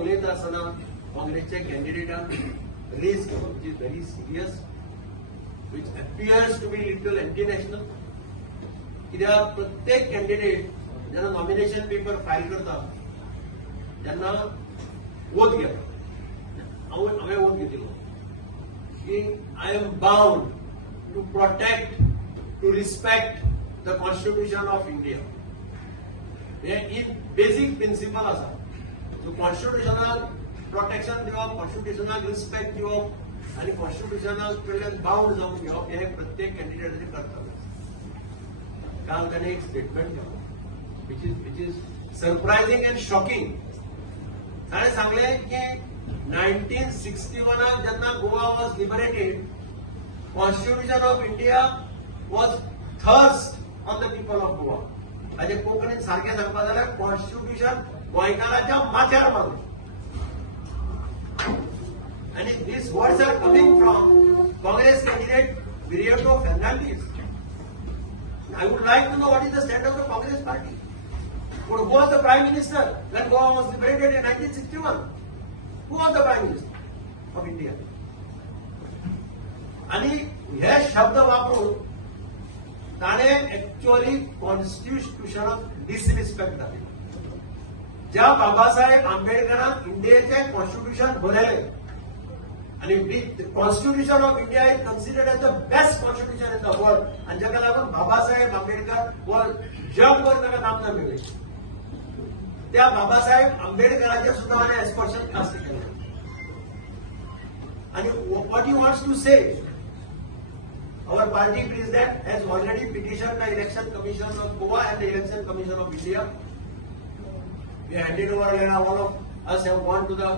उलयता आसतना काँग्रेसचे कॅन्डिडेटान रेस केलो which is very serious, which appears to be little anti national. कित्याक प्रत्येक कॅन्डिडेट जेन्ना नॉमिनेशन पेपर फायल करता तेन्ना वोट घेता. हांवें वोट घेतिल्लो की I am bound to protect, to respect the constitution of India. हे इन बेसिक प्रिन्सिपल आसा. सो कॉन्स्टिट्यूशनाक प्रोटेक्शन दिवप, कॉन्स्टिट्यूशनाक रिस्पेक्ट दिवप आनी कॉन्स्टिट्यूशनाक कडल्यान बाउंड जावन घेवप हे प्रत्येक कॅन्डिडेटाचें कर्तव्य. काल ताणें एक स्टेटमेंट दिलो which is surprising and shocking. ताणें सांगलें की 1961 जेन्ना Goa was liberated, constitution of India was thrust on the people of Goa. हाजे कोंकणीत सारखें सांगपाक जाल्यार कॉन्स्टिट्यूशन गोंयकारांच्या माथ्यार मारलें. आणि these words are coming from Congress candidate Viriato Fernandez. I would like to know what is the stand of the Congress party. Who was the Prime Minister when Goa was liberated in 1961? Who was the Prime Minister of India? आणि हे शब्द वापरून ताणे actually कॉन्स्टिट्यूशनाक disrespect दाखयलो. ज्या Babasaheb आंबेडकरान इंडियेचे constitution बरयलें आणि constitution of India is considered as the best constitution in the world. आणि जाका लागून बाबासाहेब आंबेडकर व जगभर ताका नामना मेळ्ळी. त्या बाबासाहेब आंबेडकरांचे सुद्धा हाणें एस्पर्शन कास्ट केलें. आणि what you wants to say, our party president has already petitioned the election commission of Goa and the election commission of India. We handed over, all of us have gone to the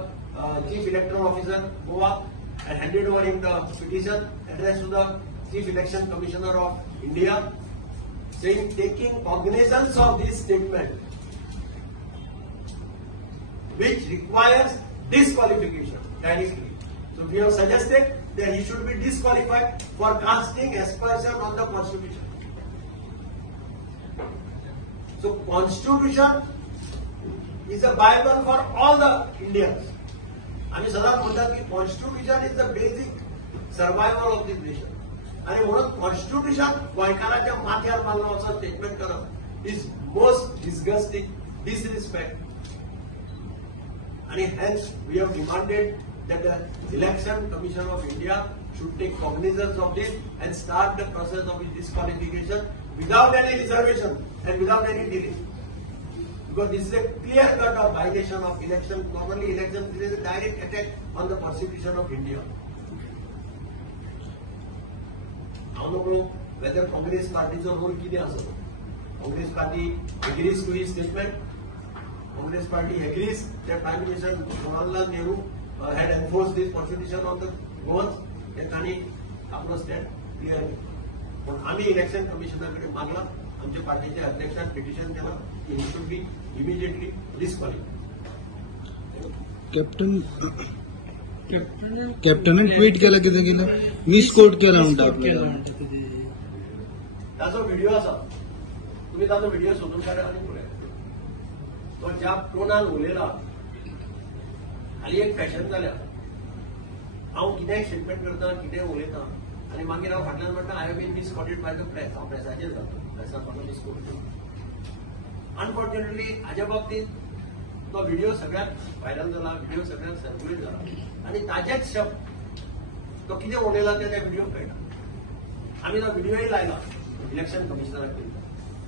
chief electoral officer Goa and handed over him the petition addressed to the chief election commissioner of India, saying taking cognizance of this statement which requires disqualification directly. So we have suggested that he should be disqualified for casting aspersion on the constitution. So constitution is a Bible for all the Indians. आम्ही सदांच म्हणतात की constitution is the basic survival of this nation. आणि म्हणून constitution गोंयकारांच्या माथ्यार मारलो असो स्टेटमेंट करप इज मोस्ट डिस्गस्टिंग, डिसरिस्पेक्ट. आणि hence we have demanded that the Election Commission of India should take cognizance of this and start the process of disqualification without any reservation and without any delay. Because this is a clear-cut of violation of election. Normally, election is a direct attack on the constitution of India. I don't know whether Congress party's role किती असो. Congress party agrees to his statement. Congress party agrees that Prime Minister Jawaharlal Nehru had enforced this constitution on the Goans. त्यांनी आपलं stand clear केलं. पण आम्ही election कमिशनरकडे मागला, आमच्या पार्टीच्या अध्यक्षांनी पिटिशन केलं की he should be immediately disqualified. कॅप्टनान ट्वीट केलं, कितें केलं, मिसकोट केला म्हणटा. ताचो व्हिडिओ आसा, तुम्ही ताचो व्हिडिओ सोदून काडा आनी पळया. तो ज्या टोनान उलयला हाली एक फॅशन जाल्या. हांव कितेंय स्टेटमेंट करता, कितेंय उलयता आनी मागीर हांव फाटल्यान म्हणटा I have been misquoted by the press. हांव प्रेसाचेर जाता, प्रेसाक म्हाका मिसकोट केला. अनफॉर्च्युनेटली हाज्या बाबतींत तो व्हिडिओ सगळ्यात व्हायरल जाला, व्हिडिओ सगळ्यात सर्क्युलेट जाला आनी ताजेच शब्द तो कितें उलयला ते त्या व्हिडिओ कळटा. आमी तो व्हिडिओय लायला इलेक्शन कमिशनराक.